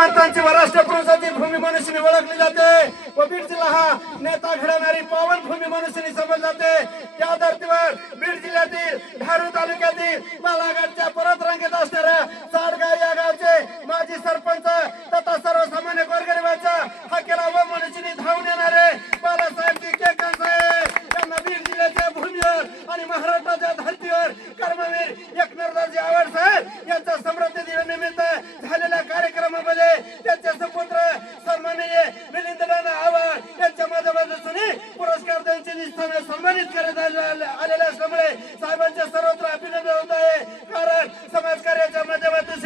श्रीमंतांची व राष्ट्रपुरुषाची भूमी मनुष्यने ओळखली जाते. व बीड जिल्हा हा नेता घडवणारी पावन भूमी मनुष्यने समजली जाते. त्या धर्तीवर बीड जिल्ह्यातील धारू तालुक्यातील बालाघाटच्या परत रांगेत असणाऱ्या चाडगाव या गावचे माजी सरपंच तथा सर्वसामान्य गोरगरिबांच्या हकेला व मनुष्यने धावून येणारे बालासाहेबजी केकर साहेब यांना बीड जिल्ह्याच्या भूमीवर आणि महाराष्ट्र धर्तीवर कर्मवीर एकनाथरावजी आव्हाड साहेब यांच्या समृद्धी दिनानिमित्त झालेल्या कार्यक्रमामध्ये त्यांचे सुपुत्र सन्माननीय मिलिंद नाना आव्हाड यांच्या माध्यमातून पुरस्कार त्यांचे निष्ठाने सन्मानित करत आलेले असल्यामुळे साहेबांचे सर्वत्र अभिनंदन होत आहे. कारण समाजकार्याच्या माध्यमातून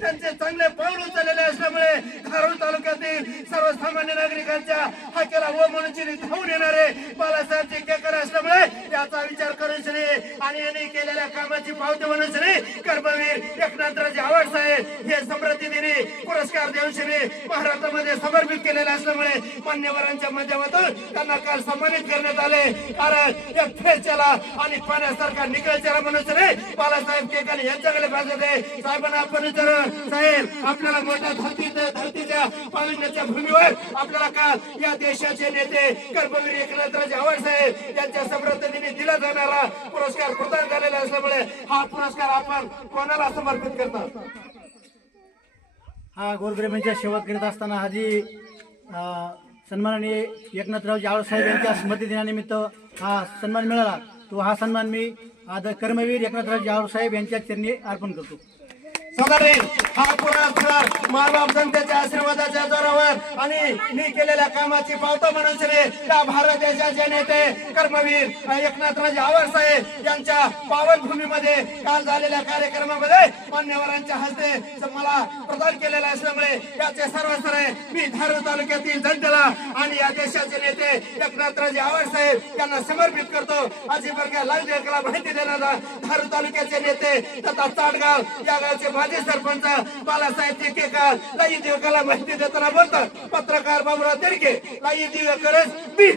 त्यांचे चांगले पाऊल उचललेले असल्यामुळे धारूर तालुक्यातील सर्वसामान्य नागरिकांच्या हाकेला व म्हणून धावून येणारे बालासाहेब केकर असल्यामुळे याचा विचार करून श्री आणि यांनी केलेल्या कामाची पावती म्हणून श्री कर्मवीर एकनाथराजे आव्हाड साहेब हे समृद्धी दिनी पुरस्कार देऊन श्री महाराष्ट्रामध्ये समर्पित केलेले असल्यामुळे मान्यवरांच्या माध्यमातून त्यांना काल सन्मानित करण्यात आले. कारण या फेसच्याला आणि पाण्यासारखा निकळचेला म्हणून रे बाळासाहेब केकाने यांच्याकडे पाहिजे होते. साहेबांना आपण विचार. साहेब आपल्याला मोठ्या धरतीच्या धरतीच्या पाविण्याच्या भूमीवर आपल्याला काल या देशाचे नेते कर्मवीर एकनाथराजे आव्हाड साहेब यांच्या समृद्धीने दिला जाणारा पुरस्कार प्रदान झालेला असल्यामुळे हा पुरस्कार आपण कोणाला समर्पित करतात? हा गोरगरिबांच्या सेवा करीत असताना हा जी सन्माननीय एकनाथराव साहेब यांच्या स्मृती दिनानिमित्त हा सन्मान मिळाला. तो हा सन्मान मी आज कर्मवीर एकनाथराव साहेब यांच्या चरणी अर्पण करतो. हा पुरस्कार मायबाप जनतेच्या आशीर्वाद जोरावर आणि मी केलेल्या कामाची पावतो म्हणून श्री त्या भारत देशाचे नेते कर्मवीर एकनाथराजे आव्हाड साहेब यांच्या पावन भूमीमध्ये काल झालेल्या कार्यक्रमामध्ये मान्यवरांच्या हस्ते मला प्रदान केलेला असल्यामुळे त्याचे सर्व सरे मी धारूर तालुक्यातील जनतेला आणि या नेते एकनाथराजे आव्हाड साहेब यांना समर्पित करतो. अशी प्रकार लाईव्ह देखला माहिती देणारा धारू तालुक्याचे नेते तथा चाडगाव या गावचे माजी सरपंच बालासाहेब टिकेकर लाई देवकाला माहिती देताना बोलतात. पत्रकार बाबुराव तिरके लाई देवकरच मी.